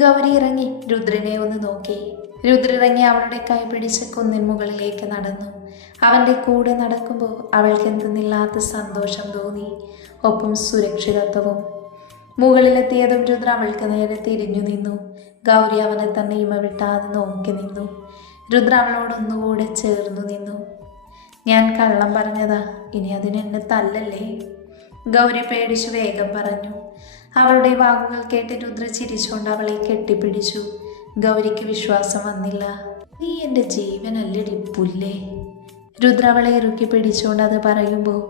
ഗൗരി ഇറങ്ങി രുദ്രനെ ഒന്ന് നോക്കി. രുദ്രിറങ്ങി അവളുടെ കൈ പിടിച്ച് കുന്നിൻ മുകളിലേക്ക് നടന്നു. അവൻ്റെ കൂടെ നടക്കുമ്പോൾ അവൾക്ക് എന്തെന്നില്ലാത്ത സന്തോഷം തോന്നി, ഒപ്പം സുരക്ഷിതത്വവും. മുകളിലെത്തിയതും രുദ്ര അവൾക്ക് നേരെ തിരിഞ്ഞു നിന്നു. ഗൗരി അവനെ തന്നെ ഇമ വിട്ടാതെ നോക്കി നിന്നു. രുദ്ര അവളോടൊന്നുകൂടെ ചേർന്നു നിന്നു. ഞാൻ കള്ളം പറഞ്ഞതാ, ഇനി അതിനെന്നെ തല്ലല്ലേ? ഗൗരി പേടിച്ചു വേഗം പറഞ്ഞു. അവളുടെ വാക്കുകൾ കേട്ട് രുദ്ര ചിരിച്ചുകൊണ്ട് അവളെ കെട്ടിപ്പിടിച്ചു. ഗൗരിക്ക് വിശ്വാസം വന്നില്ല. നീ എൻ്റെ ജീവനല്ലടി പുല്ലേ. രുദ്ര അവളെ ഇറുക്കി പിടിച്ചുകൊണ്ട് അത് പറയുമ്പോൾ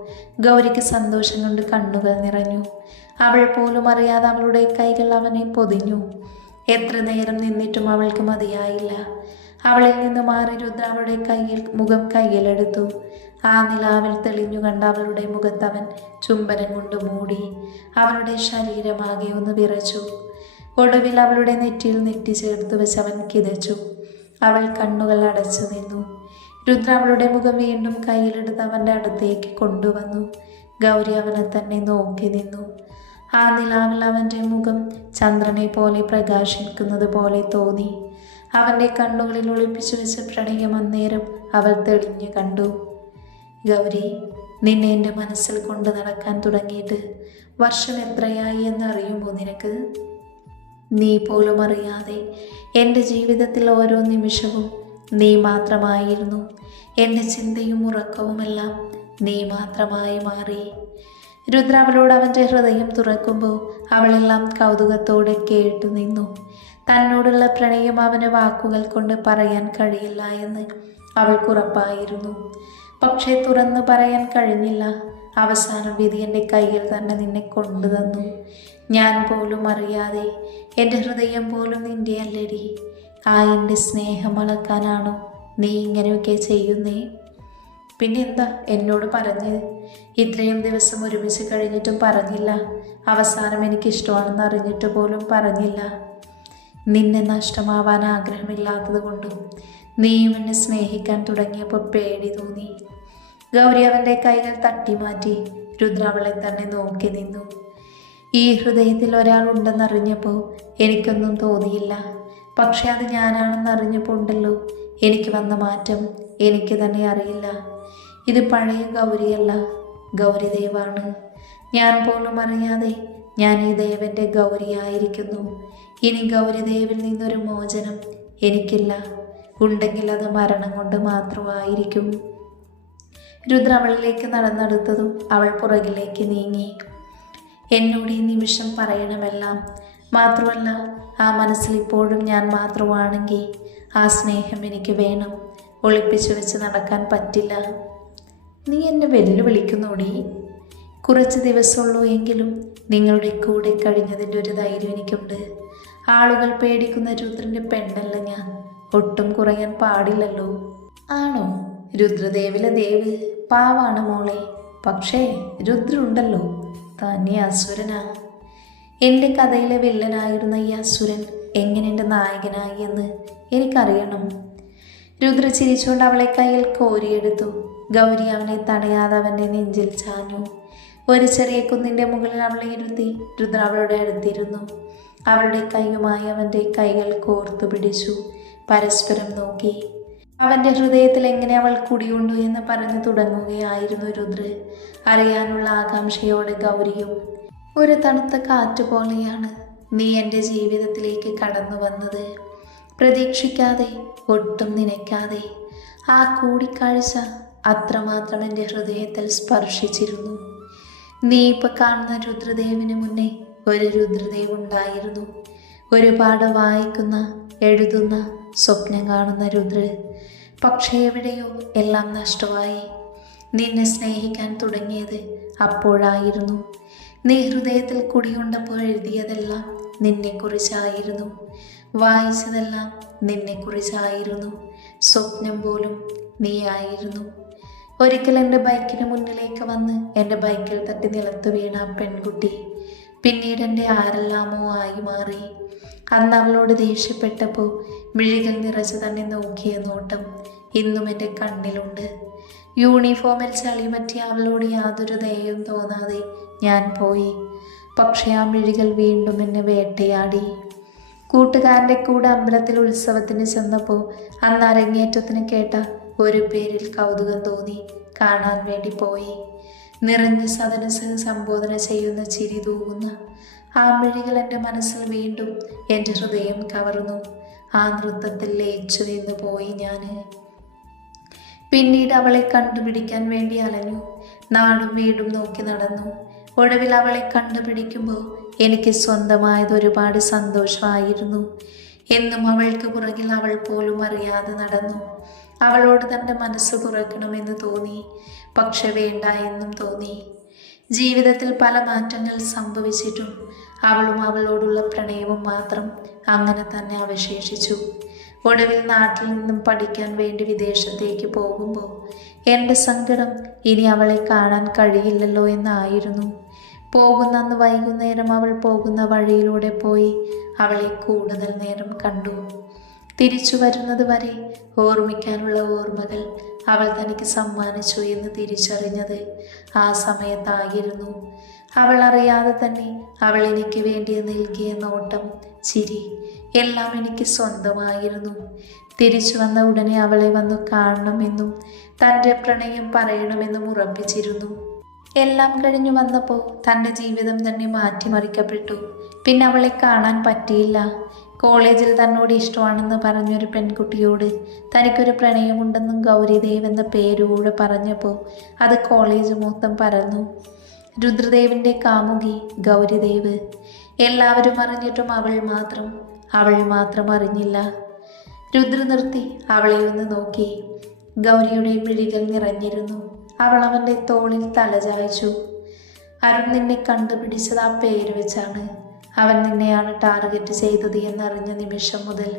ഗൗരിക്ക് സന്തോഷം കൊണ്ട് കണ്ണുകൾ നിറഞ്ഞു. അവൾ പോലും അറിയാതെ അവളുടെ കൈകൾ അവനെ പൊതിഞ്ഞു. എത്ര നേരം നിന്നിട്ടും അവൾക്ക് മതിയായില്ല. അവളിൽ നിന്ന് മാറി രുദ്ര അവളുടെ മുഖം കയ്യിലെടുത്തു. ആ നിലാവിൽ തെളിഞ്ഞു കണ്ട അവളുടെ മുഖത്തവൻ ചുംബനം കൊണ്ട് മൂടി. അവളുടെ ശരീരമാകെ ഒന്ന് വിറച്ചു. ഒടുവിൽ അവളുടെ നെറ്റിയിൽ നെറ്റി ചേർത്ത് വെച്ച് അവൻ കിതച്ചു. അവൾ കണ്ണുകൾ അടച്ചു നിന്നു. രുദ്ര അവളുടെ മുഖം വീണ്ടും കയ്യിലെടുത്ത് അവൻ്റെ അടുത്തേക്ക് കൊണ്ടുവന്നു. ഗൗരി അവനെ തന്നെ നോക്കി നിന്നു. ആ നിലാവിൽ അവൻ്റെ മുഖം ചന്ദ്രനെ പോലെ പ്രകാശിക്കുന്നത് പോലെ തോന്നി. അവൻ്റെ കണ്ണുകളിൽ ഒളിപ്പിച്ചു വെച്ച പ്രണയം അന്നേരം അവൾ തെളിഞ്ഞു കണ്ടു. ഗൗരി, നിന്നെ എൻ്റെ മനസ്സിൽ കൊണ്ട് നടക്കാൻ തുടങ്ങിയിട്ട് വർഷം എത്രയായി എന്നറിയുമോ നിനക്ക്? നീ പോലും അറിയാതെ എൻ്റെ ജീവിതത്തിൽ ഓരോ നിമിഷവും നീ മാത്രമായിരുന്നു. എൻ്റെ ചിന്തയും ഉറക്കവുമെല്ലാം നീ മാത്രമായി മാറി. രുദ്ര അവളോട് അവൻ്റെ ഹൃദയം തുറക്കുമ്പോൾ അവളെല്ലാം കൗതുകത്തോടെ കേട്ടു നിന്നു. തന്നോടുള്ള പ്രണയം അവന് വാക്കുകൾ കൊണ്ട് പറയാൻ കഴിയില്ല എന്ന് അവൾക്കുറപ്പായിരുന്നു. പക്ഷേ തുറന്നു പറയാൻ കഴിഞ്ഞില്ല. അവസാനം വിധി എൻ്റെ കയ്യിൽ തന്നെ നിന്നെ കൊണ്ടുതന്നു. ഞാൻ പോലും അറിയാതെ എൻ്റെ ഹൃദയം പോലും നിൻ്റെ അല്ലടി. ആ എൻ്റെ സ്നേഹം അളക്കാനാണോ നീ ഇങ്ങനെയൊക്കെ ചെയ്യുന്നേ? പിന്നെ എന്താ എന്നോട് പറഞ്ഞത്? ഇത്രയും ദിവസം ഒരുമിച്ച് കഴിഞ്ഞിട്ടും പറഞ്ഞില്ല. അവസാനം എനിക്കിഷ്ടമാണെന്ന് അറിഞ്ഞിട്ട് പോലും പറഞ്ഞില്ല. നിന്നെ നഷ്ടമാവാൻ ആഗ്രഹമില്ലാത്തത് കൊണ്ടും നീയും എന്നെ സ്നേഹിക്കാൻ തുടങ്ങിയപ്പോൾ പേടി തോന്നി. ഗൗരി അവൻ്റെ കൈകൾ തട്ടിമാറ്റി. രുദ്ര അവളെ തന്നെ നോക്കി നിന്നു. ഈ ഹൃദയത്തിൽ ഒരാളുണ്ടെന്നറിഞ്ഞപ്പോൾ എനിക്കൊന്നും തോന്നിയില്ല. പക്ഷെ അത് ഞാനാണെന്ന് അറിഞ്ഞപ്പോൾ ഉണ്ടല്ലോ എനിക്ക് വന്ന മാറ്റം എനിക്ക് തന്നെ അറിയില്ല. ഇത് പഴയ ഗൗരിയല്ല, ഗൗരിദേവാണ്. ഞാൻ പോലും അറിയാതെ ഞാൻ ഈ ദേവൻ്റെ ഗൗരിയായിരിക്കുന്നു. ഇനി ഗൗരിദേവിൽ നിന്നൊരു മോചനം എനിക്കില്ല. ഉണ്ടെങ്കിൽ അത് മരണം കൊണ്ട് മാത്രമായിരിക്കും. രുദ്ര അവളിലേക്ക് നടന്നെടുത്തതും അവൾ പുറകിലേക്ക് നീങ്ങി. എന്നോട് ഈ നിമിഷം പറയണമെല്ലാം. മാത്രമല്ല, ആ മനസ്സിൽ ഇപ്പോഴും ഞാൻ മാത്രമാണെങ്കിൽ ആ സ്നേഹം എനിക്ക് വേണം. ഒളിപ്പിച്ചു വെച്ച് നടക്കാൻ പറ്റില്ല. നീ എന്നെ വെല്ലുവിളിക്കുന്നോടി. കുറച്ച് ദിവസമുള്ളൂ എങ്കിലും നിങ്ങളുടെ കൂടെ കഴിഞ്ഞതിൻ്റെ ഒരു ധൈര്യം എനിക്കുണ്ട്. ആളുകൾ പേടിക്കുന്ന രുദ്രൻ്റെ പെണ്ണല്ല ഞാൻ. ഒട്ടും കുറയാൻ പാടില്ലല്ലോ. ആണോ? രുദ്രദേവിലെ ദേവ് പാവാണ് മോളെ. പക്ഷേ രുദ്ര ഉണ്ടല്ലോ, തന്നെ അസുരനാ. എൻ്റെ കഥയിലെ വില്ലനായിരുന്ന ഈ അസുരൻ എങ്ങനെ എൻ്റെ നായകനായി എന്ന് എനിക്കറിയണം. രുദ്ര ചിരിച്ചുകൊണ്ട് അവളെ കയ്യിൽ കോരിയെടുത്തു. ഗൗരി അവനെ തടയാതെ അവൻ്റെ നെഞ്ചിൽ ചാഞ്ഞു. ഒരു ചെറിയ കുന്നിൻ്റെ മുകളിൽ അവളെ ഇരുത്തി രുദ്ര അവളുടെ അടുത്തിരുന്നു. അവളുടെ കൈയുമായി അവൻ്റെ കൈകൾ കോർത്തു പിടിച്ചു. പരസ്പരം നോക്കി. അവൻ്റെ ഹൃദയത്തിൽ എങ്ങനെ അവൾ കുടിയുണ്ടു എന്ന് പറഞ്ഞു തുടങ്ങുകയായിരുന്നു രുദ്ര. അറിയാനുള്ള ആകാംക്ഷയോടെ ഗൗരിയും. ഒരു തണുത്ത കാറ്റ് പോലെയാണ് നീ എൻ്റെ ജീവിതത്തിലേക്ക് കടന്നു വന്നത്. പ്രതീക്ഷിക്കാതെ, ഒട്ടും നനയ്ക്കാതെ. ആ കൂടിക്കാഴ്ച അത്രമാത്രം എൻ്റെ ഹൃദയത്തിൽ സ്പർശിച്ചിരുന്നു. നീ ഇപ്പോൾ കാണുന്ന രുദ്രദേവിന് മുന്നേ ഒരു രുദ്രദേവ് ഉണ്ടായിരുന്നു. ഒരുപാട് വായിക്കുന്ന, എഴുതുന്ന, സ്വപ്നം കാണുന്ന രുദ്ര. പക്ഷേ എവിടെയോ എല്ലാം നഷ്ടമായി. നിന്നെ സ്നേഹിക്കാൻ തുടങ്ങിയത് അപ്പോഴായിരുന്നു. നീ ഹൃദയത്തിൽ കുടികൊണ്ടപ്പോൾ എഴുതിയതെല്ലാം നിന്നെക്കുറിച്ചായിരുന്നു. വായിച്ചതെല്ലാം നിന്നെക്കുറിച്ചായിരുന്നു. സ്വപ്നം പോലും നീയായിരുന്നു. ഒരിക്കൽ എൻ്റെ ബൈക്കിന് മുന്നിലേക്ക് വന്ന് എൻ്റെ ബൈക്കിൽ തട്ടി നിലത്ത് വീണ ആ പെൺകുട്ടി പിന്നീട് എൻ്റെ ആരെല്ലാമോ ആയി മാറി. അന്ന് അവളോട് ദേഷ്യപ്പെട്ടപ്പോൾ മിഴികൾ നിറച്ച് തന്നെ നോക്കിയ നോട്ടം ഇന്നും എൻ്റെ കണ്ണിലുണ്ട്. യൂണിഫോമിൽ ചളി പറ്റിയ അവളോട് യാതൊരു ദയയും തോന്നാതെ ഞാൻ പോയി. പക്ഷേ ആ മിഴികൾ വീണ്ടും എന്നെ വേട്ടയാടി. കൂട്ടുകാരൻ്റെ കൂടെ അമ്പലത്തിൽ ഉത്സവത്തിന് ചെന്നപ്പോൾ അന്ന് അരങ്ങേറ്റത്തിന് കേട്ട ഒരു പേരിൽ കൗതുകം തോന്നി കാണാൻ വേണ്ടി പോയി. നിറഞ്ഞ സദനസ് സംബോധന ചെയ്യുന്ന ചിരി തൂകുന്ന ആ മിഴികൾ എൻ്റെ മനസ്സിൽ വീണ്ടും എൻ്റെ ഹൃദയം കവർന്നു. ആ നൃത്തത്തിൽ ലയിച്ചു നിന്ന് പോയി ഞാൻ. പിന്നീട് അവളെ കണ്ടുപിടിക്കാൻ വേണ്ടി അലഞ്ഞു. നാടും വീടും നോക്കി നടന്നു. ഒടുവിൽ അവളെ കണ്ടുപിടിക്കുമ്പോൾ എനിക്ക് സ്വന്തമായത് ഒരുപാട് സന്തോഷമായിരുന്നു. എന്നും അവൾക്ക് പുറകിൽ അവൾ പോലും അറിയാതെ നടന്നു. അവളോട് തൻ്റെ മനസ്സ് തുറക്കണമെന്ന് തോന്നി, പക്ഷെ വേണ്ട എന്നും തോന്നി. ജീവിതത്തിൽ പല മാറ്റങ്ങൾ സംഭവിച്ചിട്ടും അവളും അവളോടുള്ള പ്രണയവും മാത്രം അങ്ങനെ തന്നെ അവശേഷിച്ചു. ഒടുവിൽ നാട്ടിൽ നിന്നും പഠിക്കാൻ വേണ്ടി വിദേശത്തേക്ക് പോകുമ്പോൾ എൻ്റെ സങ്കടം ഇനി അവളെ കാണാൻ കഴിയില്ലല്ലോ എന്നായിരുന്നു. പോകുന്നന്ന് വൈകുന്നേരം അവൾ പോകുന്ന വഴിയിലൂടെ പോയി അവളെ കൂടുതൽ നേരം കണ്ടു. തിരിച്ചു വരുന്നത് വരെ ഓർമ്മിക്കാനുള്ള ഓർമ്മകൾ അവൾ തനിക്ക് സമ്മാനിച്ചു എന്ന് തിരിച്ചറിഞ്ഞത് ആ സമയത്തായിരുന്നു. അവൾ അറിയാതെ തന്നെ അവൾ എനിക്ക് വേണ്ടി നൽകിയ നോട്ടം, ചിരി എല്ലാം എനിക്ക് സ്വന്തമായിരുന്നു. തിരിച്ചു വന്ന ഉടനെ അവളെ വന്നു കാണണമെന്നും തൻ്റെ പ്രണയം പറയണമെന്നും ഉറപ്പിച്ചിരുന്നു. എല്ലാം കഴിഞ്ഞു വന്നപ്പോൾ തൻ്റെ ജീവിതം തന്നെ മാറ്റിമറിക്കപ്പെട്ടു. പിന്നെ അവളെ കാണാൻ പറ്റിയില്ല. കോളേജിൽ തന്നോട് ഇഷ്ടമാണെന്ന് പറഞ്ഞൊരു പെൺകുട്ടിയോട് തനിക്കൊരു പ്രണയമുണ്ടെന്നും ഗൗരിദേവ് എന്ന പേരുകൂടെ പറഞ്ഞപ്പോൾ അത് കോളേജ് മൊത്തം പരന്നു. രുദ്രദേവിൻ്റെ കാമുകി ഗൗരിദേവ്. എല്ലാവരും അറിഞ്ഞിട്ടും അവൾ മാത്രം അറിഞ്ഞില്ല. രുദ്ര നിർത്തി അവളെ ഒന്ന് നോക്കി. ഗൗരിയുടെ മിഴികൾ നിറഞ്ഞിരുന്നു. അവൾ അവൻ്റെ തോളിൽ തലചായ്ച്ചു. അരുൺ നിന്നെ കണ്ടുപിടിച്ചത് ആ പേര് വെച്ചാണ്. അവൻ നിന്നെയാണ് ടാർഗറ്റ് ചെയ്തത് എന്നറിഞ്ഞ നിമിഷം മുതൽ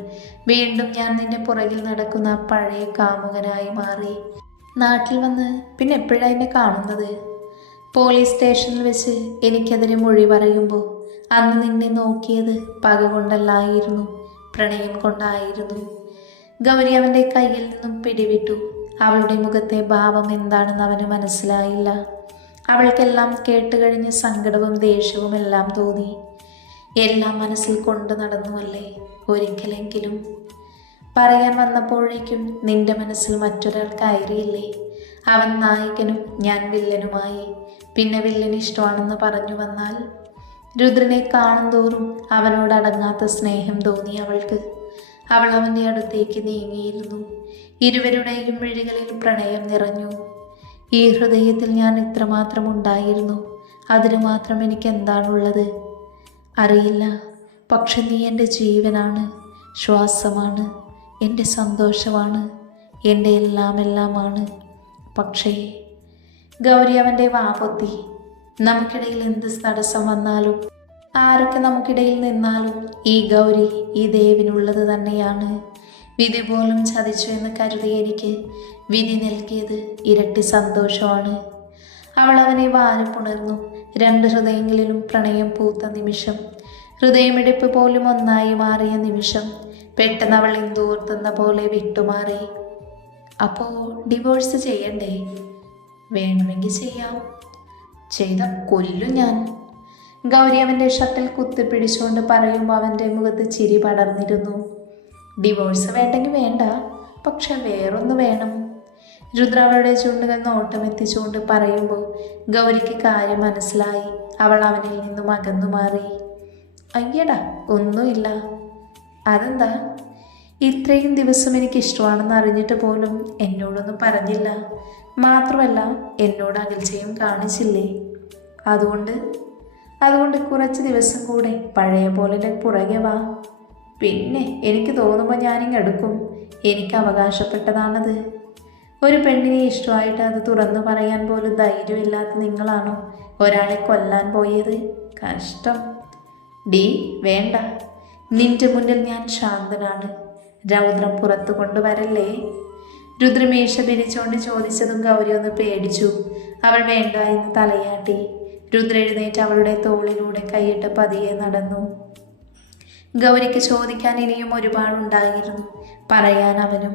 വീണ്ടും ഞാൻ നിന്റെ പുറകിൽ നടക്കുന്ന ആ പഴയ കാമുകനായി മാറി. നാട്ടിൽ വന്ന് പിന്നെ എപ്പോഴാണ് എന്നെ കാണുന്നത്? പോലീസ് സ്റ്റേഷനിൽ വെച്ച് എനിക്കെതിരെ മൊഴി പറയുമ്പോൾ അന്ന് നിന്നെ നോക്കിയത് പക കൊണ്ടല്ലായിരുന്നു, പ്രണയം കൊണ്ടായിരുന്നു. ഗൗരി അവൻ്റെ കയ്യിൽ നിന്നും പിടിവിട്ടു. അവളുടെ മുഖത്തെ ഭാവം എന്താണെന്ന് അവന് മനസ്സിലായില്ല. അവൾക്കെല്ലാം കേട്ടുകഴിഞ്ഞ് സങ്കടവും ദേഷ്യവും എല്ലാം തോന്നി. എല്ലാം മനസ്സിൽ കൊണ്ടു നടന്നുവല്ലേ ഒരിക്കലെങ്കിലും. പറയാൻ വന്നപ്പോഴേക്കും നിന്റെ മനസ്സിൽ മറ്റൊരാൾ കയറിയില്ലേ? അവൻ നായകനും ഞാൻ വില്ലനുമായി. പിന്നെ വില്ലന് ഇഷ്ടമാണെന്ന് പറഞ്ഞു വന്നാൽ? രുദ്രനെ കാണും തോറും അവനോട് അടങ്ങാത്ത സ്നേഹം തോന്നി അവൾക്ക്. അവൾ അവൻ്റെ അടുത്തേക്ക് നീങ്ങിയിരുന്നു. ഇരുവരുടെയും മിഴികളിൽ പ്രണയം നിറഞ്ഞു. ഈ ഹൃദയത്തിൽ ഞാൻ ഇത്രമാത്രം ഉണ്ടായിരുന്നു, അതിന് മാത്രം എനിക്ക് എന്താണുള്ളത് അറിയില്ല. പക്ഷെ നീ എൻ്റെ ജീവനാണ്, ശ്വാസമാണ്, എൻ്റെ സന്തോഷമാണ്, എൻ്റെ എല്ലാമാണ്. പക്ഷേ ഗൗരി അവൻ്റെ വാപൊത്തി. നമുക്കിടയിൽ എന്ത് തടസ്സം വന്നാലും ആരൊക്കെ നമുക്കിടയിൽ നിന്നാലും ഈ ഗൗരി ഈ ദേവിനുള്ളത് തന്നെയാണ്. വിധി പോലും ചതിച്ചു എന്ന് കരുതി എനിക്ക് വിധി നൽകിയത് ഇരട്ടി സന്തോഷമാണ്. അവൾ അവനെ വാരിപ്പുണർന്നു. രണ്ട് ഹൃദയങ്ങളിലും പ്രണയം പൂത്ത നിമിഷം, ഹൃദയമിടിപ്പ് പോലും ഒന്നായി മാറിയ നിമിഷം. പെട്ടെന്ന് അവൾ എന്തോർത്തുന്ന പോലെ വിട്ടുമാറി. അപ്പോൾ ഡിവോഴ്സ് ചെയ്യണ്ടേ? വേണമെങ്കിൽ ചെയ്യാം. ചെയ്ത കൊല്ലും ഞാൻ. ഗൗരി അവൻ്റെ ഷട്ടിൽ കുത്തിപ്പിടിച്ചുകൊണ്ട് പറയുമ്പോൾ അവൻ്റെ മുഖത്ത് ചിരി പടർന്നിരുന്നു. ഡിവോഴ്സ് വേണ്ടെങ്കിൽ വേണ്ട, പക്ഷെ വേറൊന്ന് വേണം. രുദ്ര അവളുടെ ചുണ്ടുകൾ നോട്ടമെത്തിച്ചുകൊണ്ട് പറയുമ്പോൾ ഗൗരിക്ക് കാര്യം മനസ്സിലായി. അവൾ അവനിൽ നിന്നും അകന്നു മാറി. അയ്യടാ, ഒന്നുമില്ല. അതെന്താ? ഇത്രയും ദിവസം എനിക്കിഷ്ടമാണെന്ന് അറിഞ്ഞിട്ട് പോലും എന്നോടൊന്നും പറഞ്ഞില്ല. മാത്രമല്ല എന്നോട് അകൽച്ചയും കാണിച്ചില്ലേ. അതുകൊണ്ട് കുറച്ച് ദിവസം കൂടെ പഴയ പോലെ പുറകെ വാ. പിന്നെ എനിക്ക് തോന്നുമ്പോൾ ഞാനിങ്ങെടുക്കും. എനിക്ക് അവകാശപ്പെട്ടതാണത്. ഒരു പെണ്ണിനെ ഇഷ്ടമായിട്ട് അത് തുറന്നു പറയാൻ പോലും ധൈര്യമില്ലാത്ത നിങ്ങളാണോ ഒരാളെ കൊല്ലാൻ പോയത്? കഷ്ടം. ഡി വേണ്ട, നിന്റെ മുന്നിൽ ഞാൻ ശാന്തനാണ്. രൗദ്രം പുറത്തു കൊണ്ടുവരല്ലേ? രുദ്രമേശ പിരിച്ചുകൊണ്ട് ചോദിച്ചതും ഗൗരി ഒന്ന് പേടിച്ചു. അവൾ വേണ്ട എന്ന് തലയാട്ടി. രുദ്ര എഴുന്നേറ്റ് അവളുടെ തോളിലൂടെ കൈയിട്ട് പതിയെ നടന്നു. ഗൗരിക്ക് ചോദിക്കാൻ ഇനിയും ഒരുപാടുണ്ടായിരുന്നു, പറയാൻ അവനും.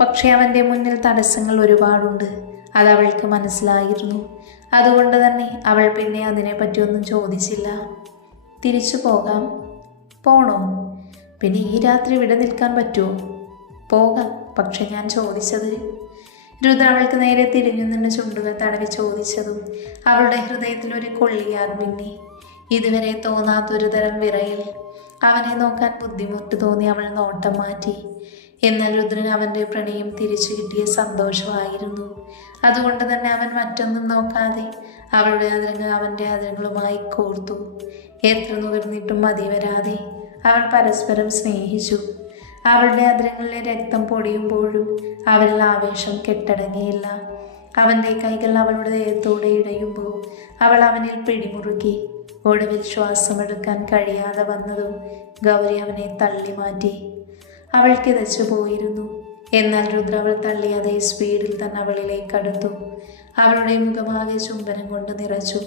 പക്ഷെ അവൻ്റെ മുന്നിൽ തടസ്സങ്ങൾ ഒരുപാടുണ്ട്. അതവൾക്ക് മനസ്സിലായിരുന്നു. അതുകൊണ്ട് തന്നെ അവൾ പിന്നെ അതിനെപ്പറ്റിയൊന്നും ചോദിച്ചില്ല. തിരിച്ചു പോകാം. പോണോ? പിന്നെ ഈ രാത്രി ഇവിടെ നിൽക്കാൻ പറ്റുമോ? പോകാം, പക്ഷെ ഞാൻ ചോദിച്ചത്. രുദ്ര അവൾക്ക് നേരെ തിരിഞ്ഞു നിന്ന് ചുണ്ടുകൾ തടവി ചോദിച്ചതും അവളുടെ ഹൃദയത്തിൽ ഒരു കൊള്ളിയാർ മിന്നി. ഇതുവരെ തോന്നാത്തൊരു തരം വിറയൽ. അവനെ നോക്കാൻ ബുദ്ധിമുട്ട് തോന്നി അവൾ നോട്ടം മാറ്റി. എന്നാൽ രുദ്രൻ അവൻ്റെ പ്രണയം തിരിച്ചു കിട്ടിയ സന്തോഷമായിരുന്നു. അതുകൊണ്ട് തന്നെ അവൻ മറ്റൊന്നും നോക്കാതെ അവളുടെ അതിരങ്ങൾ അവൻ്റെ അതിരങ്ങളുമായി കോർത്തു. എത്ര നുകർന്നിട്ടും മതി വരാതെ അവൾ പരസ്പരം സ്നേഹിച്ചു. അവളുടെ അതിരങ്ങളിലെ രക്തം പൊടിയുമ്പോഴും അവരിൽ ആവേശം കെട്ടടങ്ങിയില്ല. അവൻ്റെ കൈകൾ അവളുടെ ദേഹത്തോടെ ഇടയുമ്പോൾ അവൾ അവനിൽ പിടിമുറുക്കി. ഒടുവിൽ ശ്വാസമെടുക്കാൻ കഴിയാതെ വന്നതും ഗൗരി അവനെ തള്ളി മാറ്റി. അവൾ കിതച്ചു പോയിരുന്നു. എന്നാൽ രുദ്ര അവൾ തള്ളി അതേ സ്പീഡിൽ തന്നെ അവളിലേക്ക് അടുത്തു. അവളുടെ മുഖമാകെ ചുംബനം കൊണ്ട് നിറച്ചു.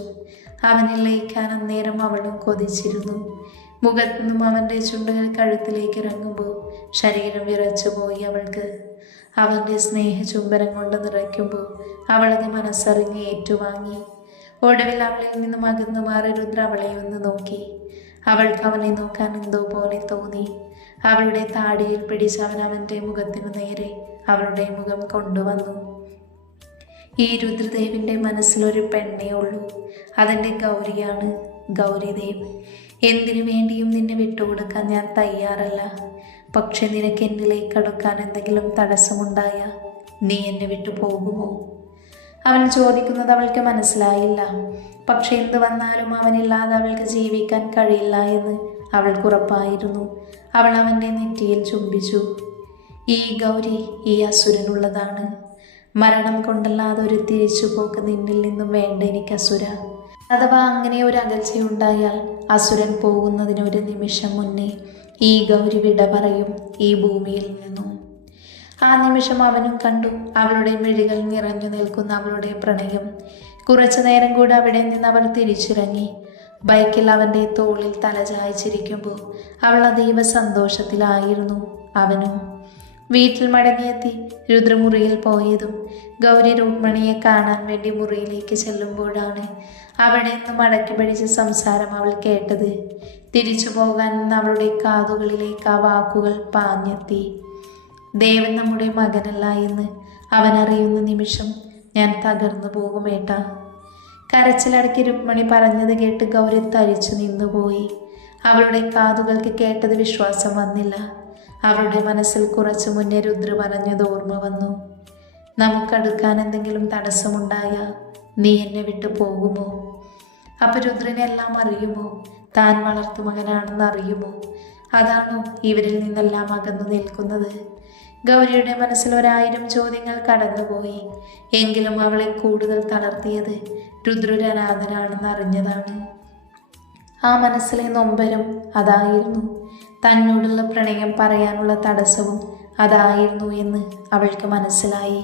അവനിൽ ലയിക്കാൻ അന്നേരം അവളും കൊതിച്ചിരുന്നു. മുഖത്തു നിന്നും അവൻ്റെ ചുണ്ടുകൾ കഴുത്തിലേക്ക് ഇറങ്ങുമ്പോൾ ശരീരം വിറച്ചു പോയി അവൾക്ക്. അവൻ്റെ സ്നേഹ ചുംബനം കൊണ്ട് നിറയ്ക്കുമ്പോൾ അവളത് മനസ്സറിഞ്ഞ് ഏറ്റുവാങ്ങി. ഒടുവിൽ അവളിൽ നിന്നും അകന്നു മാറി രുദ്ര അവളെ ഒന്ന് നോക്കി. അവൾക്ക് അവനെ നോക്കാൻ എന്തോ പോലെ തോന്നി. അവളുടെ താടിയിൽ പിടിച്ച് അവൻ അവൻ്റെ മുഖത്തിനു നേരെ അവളുടെ മുഖം കൊണ്ടുവന്നു. ഈ രുദ്രദേവിൻ്റെ മനസ്സിലൊരു പെണ്ണേ ഉള്ളൂ. അതെൻ്റെ ഗൗരിയാണ്, ഗൗരിദേവ്. എന്തിനു വേണ്ടിയും നിന്നെ വിട്ടുകൊടുക്കാൻ ഞാൻ തയ്യാറല്ല. പക്ഷെ നിനക്ക് എന്നിലേക്ക് അടുക്കാൻ എന്തെങ്കിലും തടസ്സമുണ്ടായ നീ എന്നെ വിട്ടു പോകുമോ? അവൻ ചോദിക്കുന്നത് അവൾക്ക് മനസ്സിലായില്ല. പക്ഷെ എന്ത് വന്നാലും അവനില്ലാതെ അവൾക്ക് ജീവിക്കാൻ കഴിയില്ല എന്ന് അവൾക്കുറപ്പായിരുന്നു. അവൾ അവൻ്റെ നെറ്റിയിൽ ചുംബിച്ചു. ഈ ഗൗരി ഈ അസുരനുള്ളതാണ്. മരണം കൊണ്ടല്ലാതെ ഒരു തിരിച്ചുപോക്ക് നിന്നിൽ നിന്നും വേണ്ട എനിക്ക് അസുര. അഥവാ അങ്ങനെ ഒരു അകൽച്ചയുണ്ടായാൽ അസുരൻ പോകുന്നതിന് ഒരു നിമിഷം മുന്നേ ഈ ഗൗരി വിട പറയും ഈ ഭൂമിയിൽ നിന്നും. ആ നിമിഷം അവനും കണ്ടു അവളുടെ മിഴികൾ നിറഞ്ഞു നിൽക്കുന്ന അവളുടെ പ്രണയം. കുറച്ചു നേരം കൂടെ അവിടെ നിന്ന് അവൾ തിരിച്ചിറങ്ങി. ബൈക്കിൽ അവൻ്റെ തോളിൽ തലചായ്ച്ചിരിക്കുമ്പോൾ അവൾ അതീവ സന്തോഷത്തിലായിരുന്നു. അവനും വീട്ടിൽ മടങ്ങിയെത്തി രുദ്രമുറിയിൽ പോയതും ഗൗരി രുക്മണിയെ കാണാൻ വേണ്ടി മുറിയിലേക്ക് ചെല്ലുമ്പോഴാണ് അവിടെ നിന്ന് മടക്കി പിടിച്ച സംസാരം അവൾ കേട്ടത്. തിരിച്ചു പോകാൻ അവളുടെ കാതുകളിലേക്ക് ആ വാക്കുകൾ പാഞ്ഞെത്തി. ദേവൻ നമ്മുടെ മകനല്ല എന്ന് അവനറിയുന്ന നിമിഷം ഞാൻ തകർന്നു പോകുമേട്ടാ. കരച്ചിലടക്കി രുക്മണി പറഞ്ഞത് കേട്ട് ഗൗരി തരിച്ചു നിന്നുപോയി. അവളുടെ കാതുകൾക്ക് കേട്ടത് വിശ്വാസം വന്നില്ല. അവളുടെ മനസ്സിൽ കുറച്ചു മുന്നേ രുദ്ര പറഞ്ഞത് ഓർമ്മ വന്നു. നമുക്കടുക്കാൻ എന്തെങ്കിലും തടസ്സമുണ്ടായ നീ എന്നെ വിട്ടു പോകുമോ? അപ്പൊ രുദ്രനെല്ലാം അറിയുമോ? താൻ വളർത്തു മകനാണെന്ന് അറിയുമോ? അതാണോ ഇവരിൽ നിന്നെല്ലാം അകന്നു നിൽക്കുന്നത്? ഗൗരിയുടെ മനസ്സിൽ 1000 ചോദ്യങ്ങൾ കടന്നുപോയി. എങ്കിലും അവളെ കൂടുതൽ തളർത്തിയത് രുദ്രനാഥനാണെന്ന് അറിഞ്ഞതാണ്. ആ മനസ്സിലെ നൊമ്പരം അതായിരുന്നു. തന്നോടുള്ള പ്രണയം പറയാനുള്ള തടസ്സവും അതായിരുന്നു എന്ന് അവൾക്ക് മനസ്സിലായി.